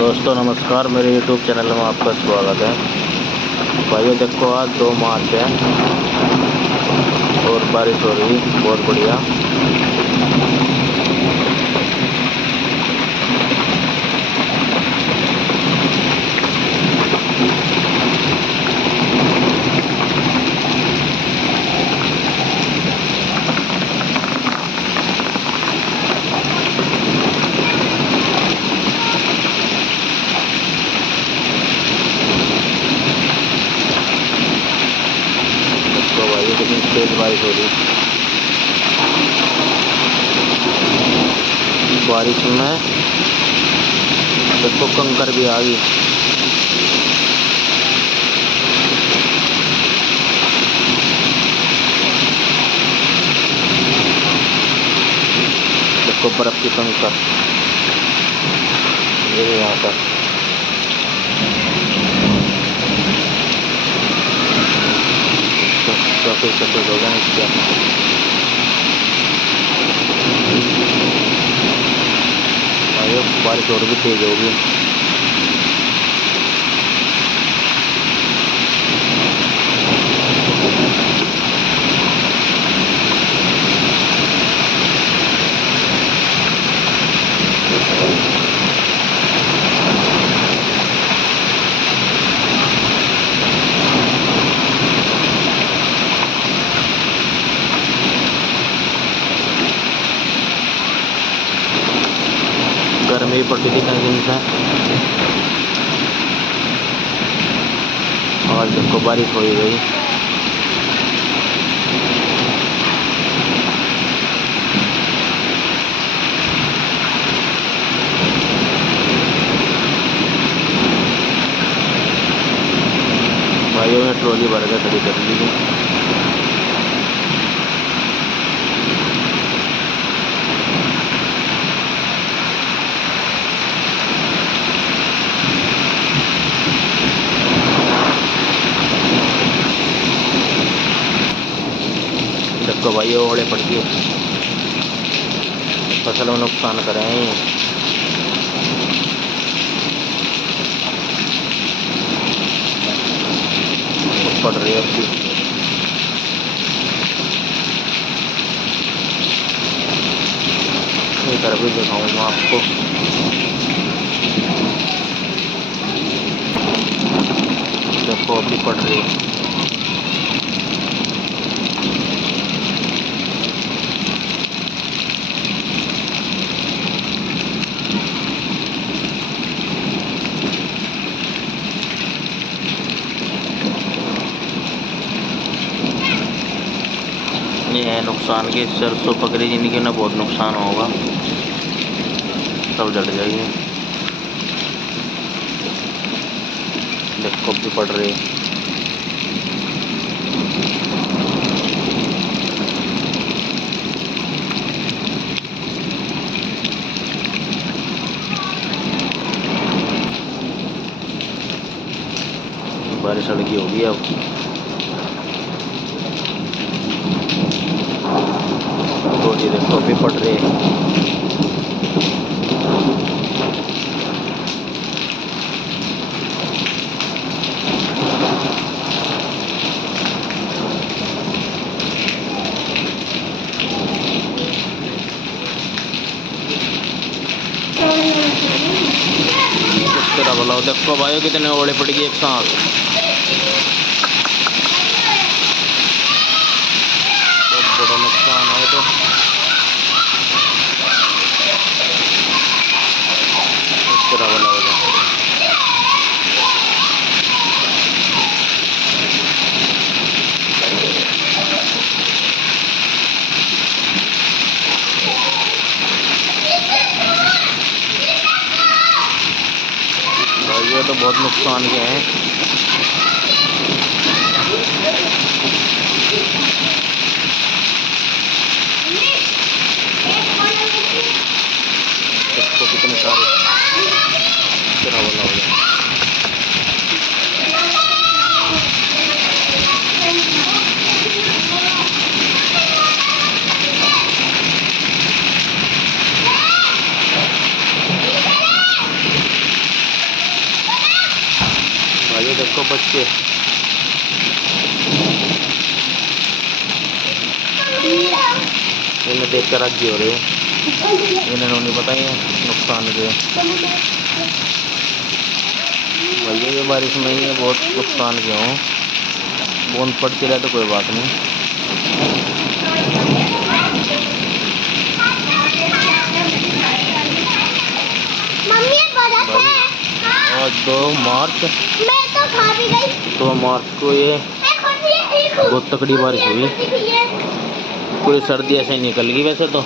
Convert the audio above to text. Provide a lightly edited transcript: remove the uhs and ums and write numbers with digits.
दोस्तों नमस्कार, मेरे YouTube चैनल में आपका स्वागत है। भाइयों देखो, आज 2 मार्च है और बारिश हो रही बहुत बढ़िया। तो भाइयों कितनी तेज बारिश हो रही। बारिश में देखो कंकर भी आ गई। देखो बर्फ की कंकर ये यहाँ पर। सफेद सफेद हो गया इसका। भाइयों बारिश और भी तेज होगी। गर्मी पड़ती थी कई दिन से, आज देखो बारिश हो ही गई। भाइयों ने ट्रॉली भर के खड़ी कर ली थी। देखो भाइयों ओले पड़ गए, फसल में नुकसान करें। पड़ रही है अभी। इधर भी दिखाऊंगा आपको। देखो अभी पड़ रही है। ये है नुकसान की सरसों पकड़ी जिनकी ना बहुत नुकसान होगा, सब जल जाएगी। देखो भी पड़ रही है। बारिश हल्की होगी अब। गोली देखो अभी पड़ रही है। तेरा भला हो। देखो भाइयों कितने ओले पड़ गए एक साथ। बहुत बड़ा नुकसान है तो। तेरा भला हो गया। ये तो बहुत नुकसान के हैं। देखो कितने सारे। तेरा वाला हो गया। देखो बच्चे, इन्हें देख कर राजी हो रहे हैं, इन्हें नहीं पता है नुकसान के। भैया ये बारिश में ही बहुत नुकसान के हों, बूंद पड़ती रहे तो कोई बात नहीं। आज 2 मार्च, मैं तो खा भी गई। 2 मार्च को ये बहुत तकड़ी बारिश हुई। पूरी सर्दी ऐसे ही निकल गई वैसे तो।